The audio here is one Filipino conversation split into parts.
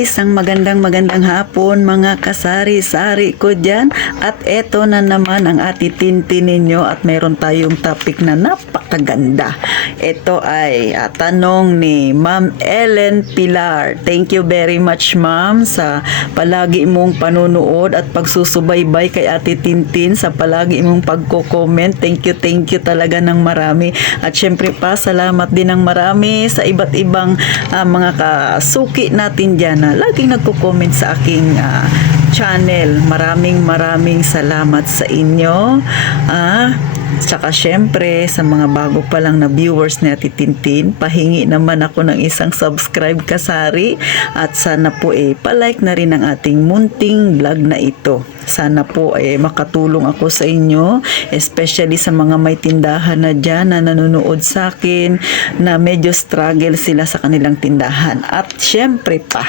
isang magandang hapon mga kasari-sari ko dyan. At eto na naman ang atitintin ninyo at meron tayong topic na napakaganda. Ito ay tanong ni Ma'am Ellen Pilar. Thank you very much ma'am sa palagi mong panunood at pagsusubaybay kay Ate Tintin, sa palagi mong pagko-comment. Thank you talaga ng marami. At syempre pa, salamat din ng marami sa iba't ibang mga kasuki natin dyan na laging nagko-comment sa aking channel. Maraming salamat sa inyo. Tsaka syempre sa mga bago pa lang na viewers ni Ate Tintin, pahingi naman ako ng isang subscribe kasari at sana po palike na rin ang ating munting vlog na ito. Sana po makatulong ako sa inyo, especially sa mga may tindahan na dyan na nanonood sa akin na medyo struggle sila sa kanilang tindahan. At syempre pa,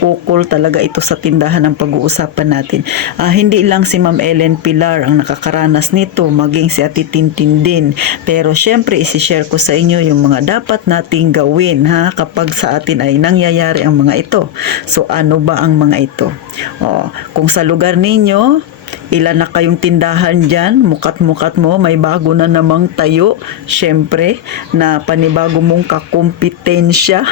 ukol talaga ito sa tindahan ang pag-uusapan natin. Hindi lang si Ma'am Ellen Pilar ang nakakaranas nito, maging si Ate Tintin din. Pero syempre isi-share ko sa inyo yung mga dapat nating gawin kapag sa atin ay nangyayari ang mga ito. So ano ba ang mga ito? Kung sa lugar ninyo, ilan na kayong tindahan dyan, mukat-mukat mo, may bago na namang tayo, syempre, na panibago mong kakumpetensya.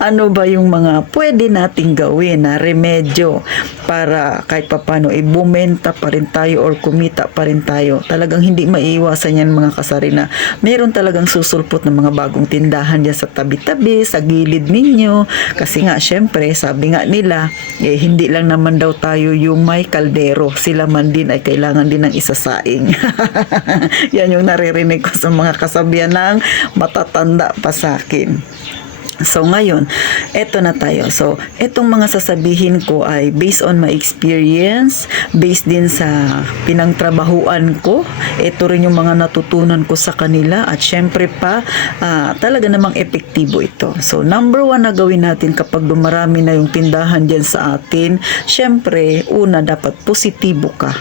Ano ba yung mga pwede nating gawin na remedyo para kahit papano bumenta pa rin tayo or kumita pa rin tayo? Talagang hindi maiiwasan yan mga kasari na meron talagang susulpot ng mga bagong tindahan dyan sa tabi-tabi, sa gilid ninyo. Kasi nga, syempre, sabi nga nila, hindi lang naman daw tayo yung may kaldero, sila man din ay kailangan din ng isasaing. Yan yung naririnig ko sa mga kasabihan ng matatanda pa sa akin. So ngayon, eto na tayo. So, etong mga sasabihin ko ay based on my experience, based din sa pinangtrabahuan ko. Ito rin yung mga natutunan ko sa kanila at syempre pa, talaga namang epektibo ito. So, number 1 na gawin natin kapag dumarami na yung tindahan dyan sa atin, syempre, una, dapat positibo ka.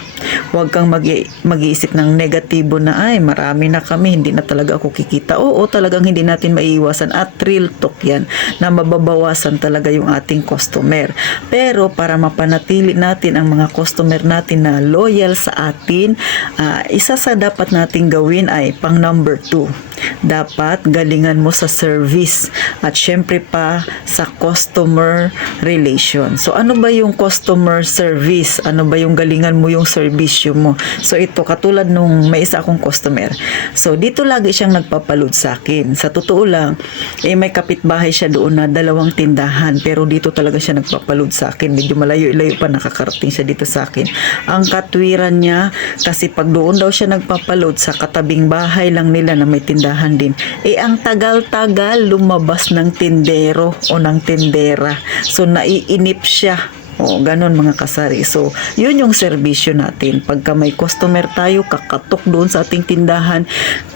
Huwag kang mag-iisip ng negatibo na ay marami na kami, hindi na talaga ako kikita. Oo, talagang hindi natin maiiwasan at real talk yan na mababawasan talaga yung ating customer. Pero para mapanatili natin ang mga customer natin na loyal sa atin, isa sa dapat nating gawin ay pang number 2. Dapat galingan mo sa service at syempre pa sa customer relation. So ano ba yung customer service? Ano ba yung galingan mo yung servisyo mo? So ito, katulad nung may isa akong customer. So dito lagi siyang nagpapaload sa akin. Sa totoo lang, may kapitbahay siya doon na 2 tindahan, pero dito talaga siya nagpapaload sa akin. Medyo malayo-layo pa nakakarating siya dito sa akin. Ang katwiran niya, kasi pag doon daw siya nagpapaload sa katabing bahay lang nila na may tindahan din, ang tagal-tagal lumabas ng tindero o ng tindera. So naiinip siya. Ganon mga kasari. So, yun yung serbisyo natin. Pagka may customer tayo, kakatok doon sa ating tindahan,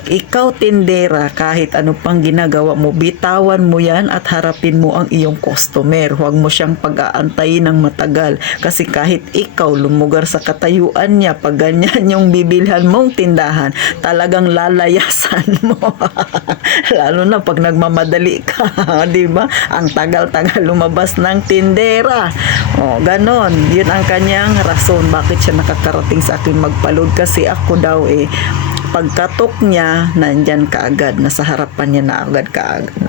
ikaw tindera, kahit ano pang ginagawa mo, bitawan mo yan at harapin mo ang iyong customer. Huwag mo siyang pag-aantayin ng matagal. Kasi kahit ikaw lumugar sa katayuan niya, pag ganyan yung bibilhan mong tindahan, talagang lalayasan mo. Lalo na pag nagmamadali ka, di ba? Ang tagal-tagal lumabas ng tindera. Ganon. Yun ang kanyang rason bakit siya nakakarating sa akin magpaload, kasi ako daw pagkatok niya, nandyan kaagad, nasa harapan niya na agad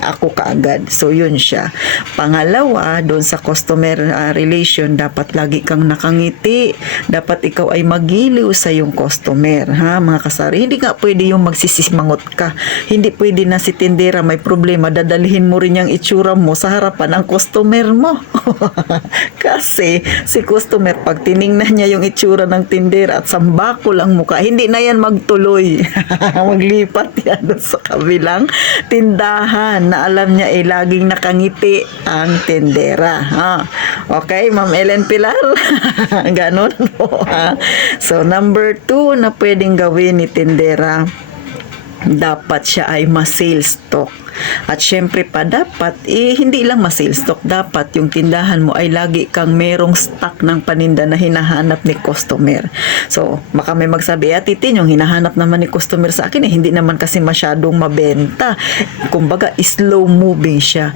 ako kaagad. So yun siya. Pangalawa, doon sa customer relation, dapat lagi kang nakangiti. Dapat ikaw ay magiliw sa yung customer, mga kasari. Hindi nga pwede yung magsisimangot ka. Hindi pwede na si tindera may problema, dadalhin mo rin yung itsura mo sa harapan ng customer mo. Kasi si customer, pag tiningnan niya yung itsura ng tindera at sambakol ang mukha, hindi na yan magtuloy. Maglipat yan sa kabilang tindahan na alam niya laging nakangiti ang tindera. Okay, Ma'am Ellen Pilar? Ganon po. So, number 2 na pwedeng gawin ni tindera, dapat siya ay ma-sales stock. At syempre pa dapat, hindi lang ma-sales stock, dapat yung tindahan mo ay lagi kang merong stock ng paninda na hinahanap ni customer. So, baka may magsabi, Titin, yung hinahanap naman ni customer sa akin, hindi naman kasi masyadong mabenta. Kumbaga, slow moving siya.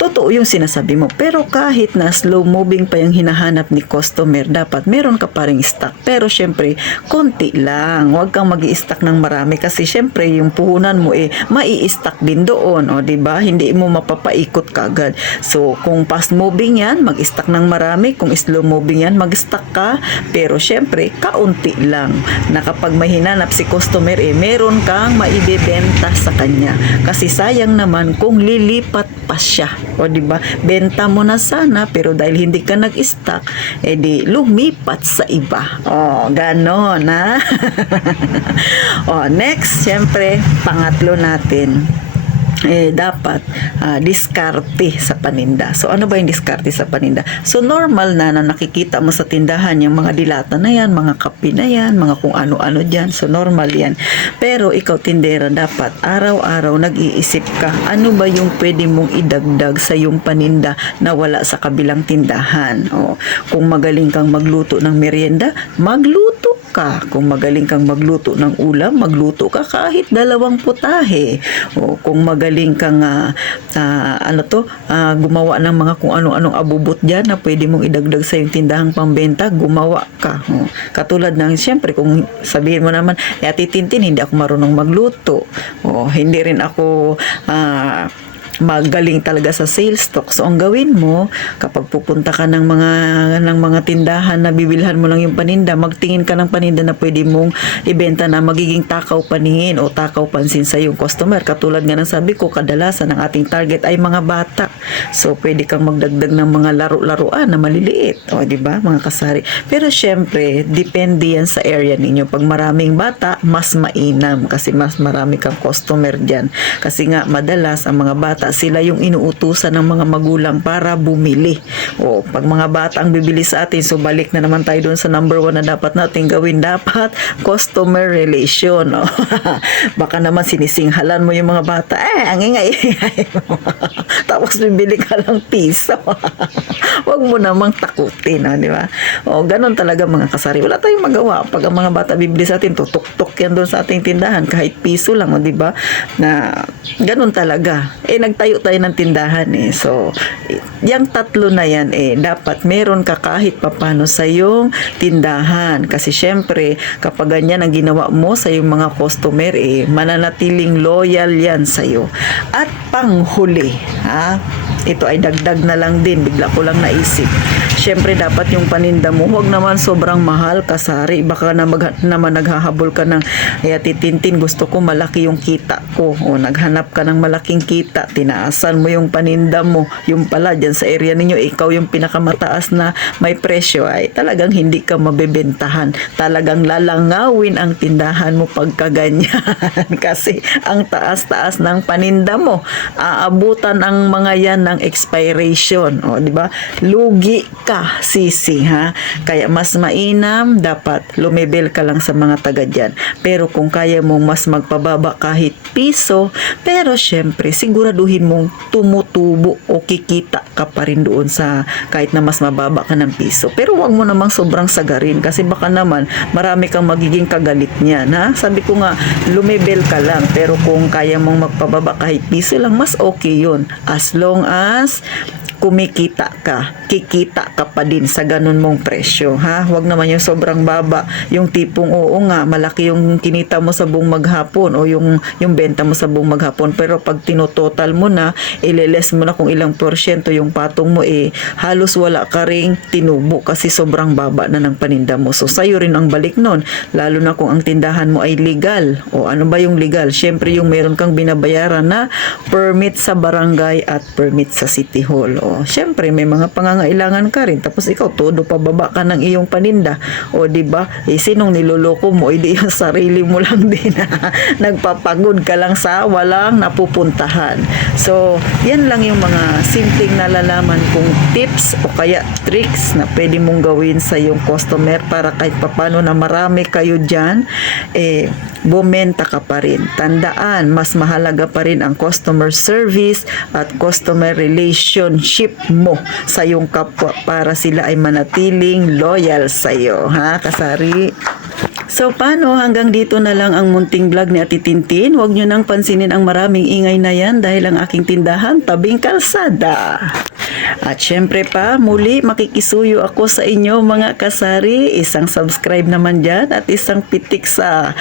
totoo yung sinasabi mo. Pero kahit na slow moving pa yung hinahanap ni customer, dapat meron ka pa ring stock. Pero syempre, konti lang. Huwag kang mag-i-stock ng marami kasi syempre yung puhunan mo mai-stock din doon. O, diba? Hindi mo mapapaikot kagad. So, kung fast moving yan, mag-stock ng marami. Kung slow moving yan, mag-stock ka. Pero syempre, kaunti lang. Na kapag may hinanap si customer, meron kang maibebenta sa kanya. Kasi sayang naman kung lilipat pa siya. O, diba? Benta mo na sana, pero dahil hindi ka nag-stock, di lumipat sa iba. O, ganon, ha? O, next, syempre, pangatlo natin, dapat diskarte sa paninda. So, ano ba yung diskarte sa paninda? So, normal na nakikita mo sa tindahan yung mga dilata na yan, mga kape na yan, mga kung ano-ano dyan. So, normal yan. Pero, ikaw tindera, dapat araw-araw nag-iisip ka, ano ba yung pwede mong idagdag sa yung paninda na wala sa kabilang tindahan? O, kung magaling kang magluto ng merienda, magluto ka. Kung magaling kang magluto ng ulam, magluto ka kahit 2 putahe. O, kung magaling kang gumawa ng mga kung ano-anong abubot dyan na pwede mong idagdag sa yung tindahang pambenta, gumawa ka. O, katulad ng, siyempre, kung sabihin mo naman, Ate Tintin, hindi ako marunong magluto. O, hindi rin ako magaling talaga sa sales talk. So, ang gawin mo, kapag pupunta ka ng mga tindahan na bibilhan mo lang yung paninda, magtingin ka ng paninda na pwede mong ibenta na magiging takaw paningin o takaw pansin sa yung customer. Katulad nga ng sabi ko, kadalasan ang ating target ay mga bata. So, pwede kang magdagdag ng mga laro-laruan na maliliit. O, di ba? Mga kasari. Pero, syempre, depende yan sa area ninyo. Pag maraming bata, mas mainam kasi mas marami kang customer dyan. Kasi nga, madalas, ang mga bata sila yung inuutusan ng mga magulang para bumili. O, pag mga bata ang bibili sa atin, so balik na naman tayo doon sa number 1 na dapat natin gawin. Dapat customer relation. O. Baka naman sinisinghalan mo yung mga bata. Ang ingay mo. Tapos bibili ka lang piso. Huwag mo namang takutin. Di ba? O, ganun talaga mga kasari. Wala tayong magawa. Pag ang mga bata bibili sa atin, tutok-tok yan doon sa ating tindahan. Kahit piso lang. Di ba? Na ganun talaga. Nagtayo tayo ng tindahan So, yung tatlo na yan dapat meron ka kahit papano sa yung tindahan. Kasi syempre, kapag ganyan ang ginawa mo sa yung mga customer, mananatiling loyal yan sa'yo. At panghuli, ito ay dagdag na lang din, bigla ko lang naisip. Syempre, dapat yung paninda mo, huwag naman sobrang mahal, kasari. Baka naman naghahabol ka ng, Ate Tintin, gusto ko malaki yung kita ko. O, naghanap ka ng malaking kita, tinaasan mo yung paninda mo. Yung pala, dyan sa area ninyo, ikaw yung pinakamataas na may presyo, ay talagang hindi ka mabebentahan. Talagang lalangawin ang tindahan mo pagka ganyan. Kasi ang taas-taas ng paninda mo, aabutan ang mga yan ng expiration. O, di ba? Lugi ka, sisi, ha? Kaya mas mainam, dapat lumibel ka lang sa mga taga dyan. Pero kung kaya mong mas magpababa kahit piso, pero syempre, siguraduhin mong tumutubo o kikita ka pa rin doon sa kahit na mas mababa ka ng piso. Pero wag mo namang sobrang sagarin kasi baka naman marami kang magiging kagalit niyan, ha? Sabi ko nga, lumibel ka lang. Pero kung kaya mong magpababa kahit piso lang, mas okay yun. As long as kumikita ka, kikita ka pa din sa ganun mong presyo, ha? Huwag naman yung sobrang baba, yung tipong oo nga, malaki yung kinita mo sa buong maghapon o yung benta mo sa buong maghapon, pero pag tinototal mo na, ileles mo na kung ilang porsyento yung patong mo, halos wala ka ring tinubo kasi sobrang baba na ng paninda mo. So, sa'yo rin ang balik nun, lalo na kung ang tindahan mo ay legal. O ano ba yung legal? Syempre yung meron kang binabayaran na permit sa barangay at permit sa city hall. O, syempre may mga pangangailangan ka rin. Tapos ikaw todo pababa ka ng iyong paninda. O di ba? Sinong niloloko mo? Hindi yung sarili mo lang din. Nagpapagod ka lang sa walang napupuntahan. So, yan lang yung mga simpleng nalalaman kong tips o kaya tricks na pwede mong gawin sa iyong customer para kahit papano na marami kayo dyan, bumenta ka pa rin. Tandaan, mas mahalaga pa rin ang customer service at customer relationship mo sa iyong kapwa para sila ay manatiling loyal sa iyo, ha, kasari? So paano, hanggang dito na lang ang munting vlog ni Ate Tintin. Huwag nyo nang pansinin ang maraming ingay na yan dahil ang aking tindahan tabing kalsada. At syempre pa, muli makikisuyo ako sa inyo mga kasari. Isang subscribe naman dyan at isang pitik sa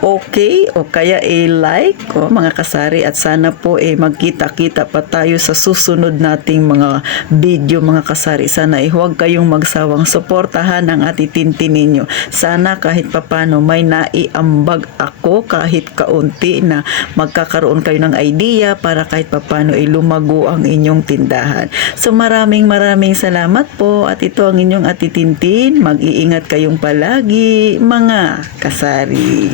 okay o kaya like mga kasari. At sana po magkita-kita pa tayo sa susunod nating mga video mga kasari. Sana huwag kayong magsawang suportahan ang Ate Tintin ninyo. Sana kahit papano may naiambag ako kahit kaunti na magkakaroon kayo ng idea para kahit papano lumago ang inyong tindahan. So maraming salamat po at ito ang inyong Ate Tintin. Mag-iingat kayong palagi mga kasari.